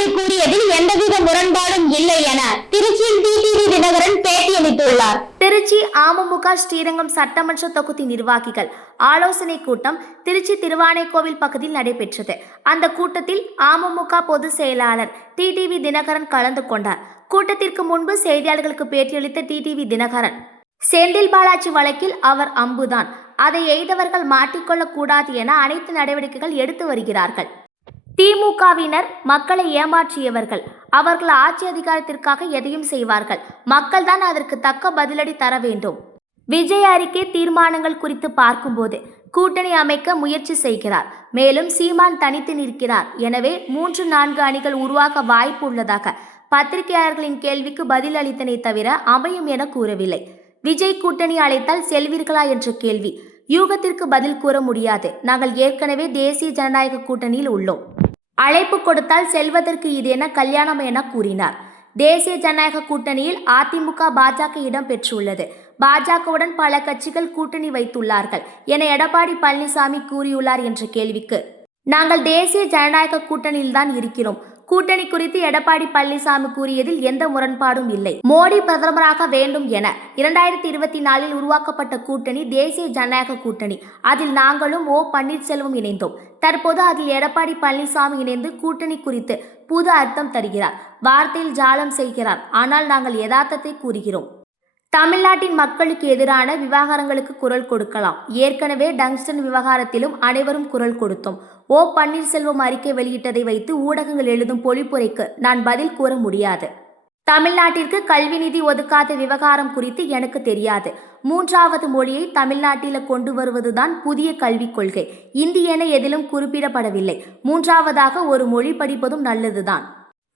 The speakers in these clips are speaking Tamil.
பலபடி கூறியதில் எந்தவித முரண்பாடும் இல்லை என திருச்சியில் டிடிவி தினகரன் பேட்டியளித்துள்ளார். திருச்சி அமமுக ஸ்ரீரங்கம் சட்டமன்ற தொகுதி நிர்வாகிகள் ஆலோசனை கூட்டம் திருச்சி திருவானைக்கோவில் பகுதியில் நடைபெற்றது. அந்த கூட்டத்தில் அமமுக பொதுச் செயலாளர் டிடிவி தினகரன் கலந்து கொண்டார். கூட்டத்திற்கு முன்பு செய்தியாளர்களுக்கு பேட்டியளித்த டிடிவி தினகரன், செந்தில் பாலாஜி வழக்கில் அவர் அம்புதான், அதை எய்தவர்கள் மாட்டிக்கொள்ளக் கூடாது என அனைத்து நடவடிக்கைகள் எடுத்து வருகிறார்கள். திமுகவினர் மக்களை ஏமாற்றியவர்கள். அவர்கள் ஆட்சி அதிகாரத்திற்காக எதையும் செய்வார்கள். மக்கள்தான் அதற்கு தக்க பதிலடி தர வேண்டும். விஜய் அறிக்கை தீர்மானங்கள் குறித்து பார்க்கும்போது கூட்டணி அமைக்க முயற்சி செய்கிறார். மேலும் சீமான் தனித்து நிற்கிறார். எனவே 3-4 அணிகள் உருவாக வாய்ப்பு உள்ளதாக பத்திரிகையாளர்களின் கேள்விக்கு பதில் அளித்தனை தவிர அமையும் என கூறவில்லை. விஜய் கூட்டணி அழைத்தால் செல்வீர்களா என்ற கேள்வி. யூகத்திற்கு பதில் கூற முடியாது. நாங்கள் ஏற்கனவே தேசிய ஜனநாயக கூட்டணியில் உள்ளோம். அழைப்பு கொடுத்தால் செல்வதற்கு இது என்ன கல்யாணம் என கூறினார். தேசிய ஜனநாயக கூட்டணியில் அதிமுக பாஜக இடம் பெற்றுள்ளது. பாஜகவுடன் பல கட்சிகள் கூட்டணி வைத்துள்ளார்கள் என எடப்பாடி பழனிசாமி கூறியுள்ளார் என்ற கேள்விக்கு, நாங்கள் தேசிய ஜனநாயக கூட்டணியில்தான் இருக்கிறோம். கூட்டணி குறித்து எடப்பாடி பழனிசாமி கூறியதில் எந்த முரண்பாடும் இல்லை. மோடி பிரதமராக வேண்டும் என 2024 உருவாக்கப்பட்ட கூட்டணி தேசிய ஜனநாயக கூட்டணி. அதில் நாங்களும் பன்னீர்செல்வம் இணைந்தோம். தற்போது அதில் எடப்பாடி பழனிசாமி இணைந்து கூட்டணி குறித்து புது அர்த்தம் தருகிறார். வார்த்தையில் ஜாலம் செய்கிறார். ஆனால் நாங்கள் யதார்த்தத்தை கூறுகிறோம். தமிழ்நாட்டின் மக்களுக்கு எதிரான விவகாரங்களுக்கு குரல் கொடுக்கலாம். ஏற்கனவே டங்ஸ்டன் விவகாரத்திலும் அனைவரும் குரல் கொடுத்தோம். பன்னீர்செல்வம் அறிக்கை வெளியிட்டதை வைத்து ஊடகங்கள் எழுதும் பொழிப்புரைக்கு நான் பதில் கூற முடியாது. தமிழ்நாட்டிற்கு கல்வி நிதி ஒதுக்காத விவகாரம் குறித்து எனக்கு தெரியாது. 3வது மொழியை தமிழ்நாட்டில் கொண்டு வருவதுதான் புதிய கல்விக் கொள்கை. இந்தி என எதிலும் குறிப்பிடப்படவில்லை. 3வதாக ஒரு மொழி படிப்பதும் நல்லதுதான்.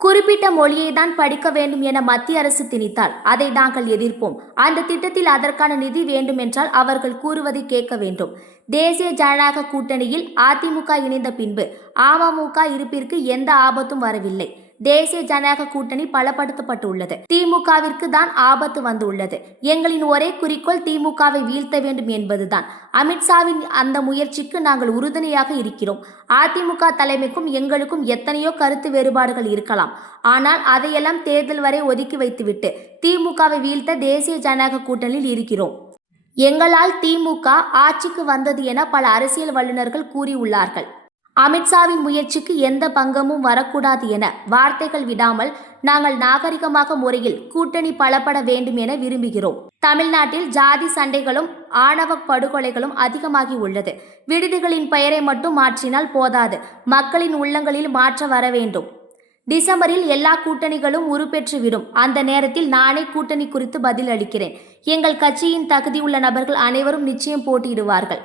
குறிப்பிட்ட மொழியை தான் படிக்க வேண்டும் என மத்திய அரசு திணித்தால் அதை நாங்கள் எதிர்ப்போம். அந்த திட்டத்தில் அதற்கான நிதி வேண்டுமென்றால் அவர்கள் கூறுவதை கேட்க வேண்டும். தேசிய ஜனநாயக கூட்டணியில் அதிமுக இணைந்த பின்பு அமமுக இருப்பிற்கு எந்த ஆபத்தும் வரவில்லை. தேசிய ஜனநாயக கூட்டணி பலப்படுத்தப்பட்டுள்ளது. திமுகவிற்கு தான் ஆபத்து வந்துள்ளது. எங்களின் ஒரே குறிக்கோள் திமுகவை வீழ்த்த வேண்டும் என்பதுதான். அமித்ஷாவின் அந்த முயற்சிக்கு நாங்கள் உறுதுணையாக இருக்கிறோம். அதிமுக தலைமைக்கும் எங்களுக்கும் எத்தனையோ கருத்து வேறுபாடுகள் இருக்கலாம். ஆனால் அதையெல்லாம் தேர்தல் வரை ஒதுக்கி வைத்துவிட்டு திமுகவை வீழ்த்த தேசிய ஜனநாயக கூட்டணியில் இருக்கிறோம். எங்களால் திமுக ஆட்சிக்கு வந்தது என பல அரசியல் வல்லுநர்கள் கூறியுள்ளார்கள். அமித்ஷாவின் முயற்சிக்கு எந்த பங்கமும் வரக்கூடாது என வார்த்தைகள் விடாமல் நாங்கள் நாகரிகமாக முறையில் கூட்டணி பலப்பட வேண்டும் என விரும்புகிறோம். தமிழ்நாட்டில் ஜாதி சண்டைகளும் ஆணவ படுகொலைகளும் அதிகமாகி உள்ளது. விடுதிகளின் பெயரை மட்டும் மாற்றினால் போதாது, மக்களின் உள்ளங்களில் மாற்ற வர வேண்டும். டிசம்பரில் எல்லா கூட்டணிகளும் உருப்பெற்றுவிடும். அந்த நேரத்தில் நானே கூட்டணி குறித்து பதில் அளிக்கிறேன். எங்கள் கட்சியின் தகுதியுள்ள நபர்கள் அனைவரும் நிச்சயம் போட்டியிடுவார்கள்.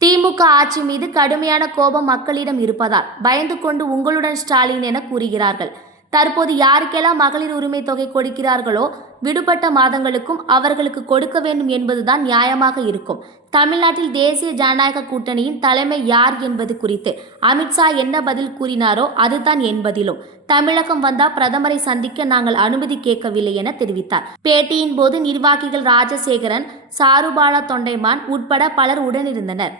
திமுக ஆட்சி மீது கடுமையான கோபம் மக்களிடம் இருப்பதால் பயந்து கொண்டு உங்களுடன் ஸ்டாலின் என கூறுகிறார்கள். தற்போது யாருக்கெல்லாம் மகளிர் உரிமை தொகை கொடுக்கிறார்களோ விடுபட்ட மாதங்களுக்கும் அவர்களுக்கு கொடுக்க வேண்டும் என்பதுதான் நியாயமாக இருக்கும். தமிழ்நாட்டில் தேசிய ஜனநாயக கூட்டணியின் தலைமை யார் என்பது குறித்து அமித்ஷா என்ன பதில் கூறினாரோ அதுதான் என் பதிலும். தமிழகம் வந்தால் பிரதமரை சந்திக்க நாங்கள் அனுமதி கேட்கவில்லை என தெரிவித்தார். பேட்டியின் போது நிர்வாகிகள் ராஜசேகரன், சாருபாலா தொண்டைமான் உட்பட பலர் உடனிருந்தனர்.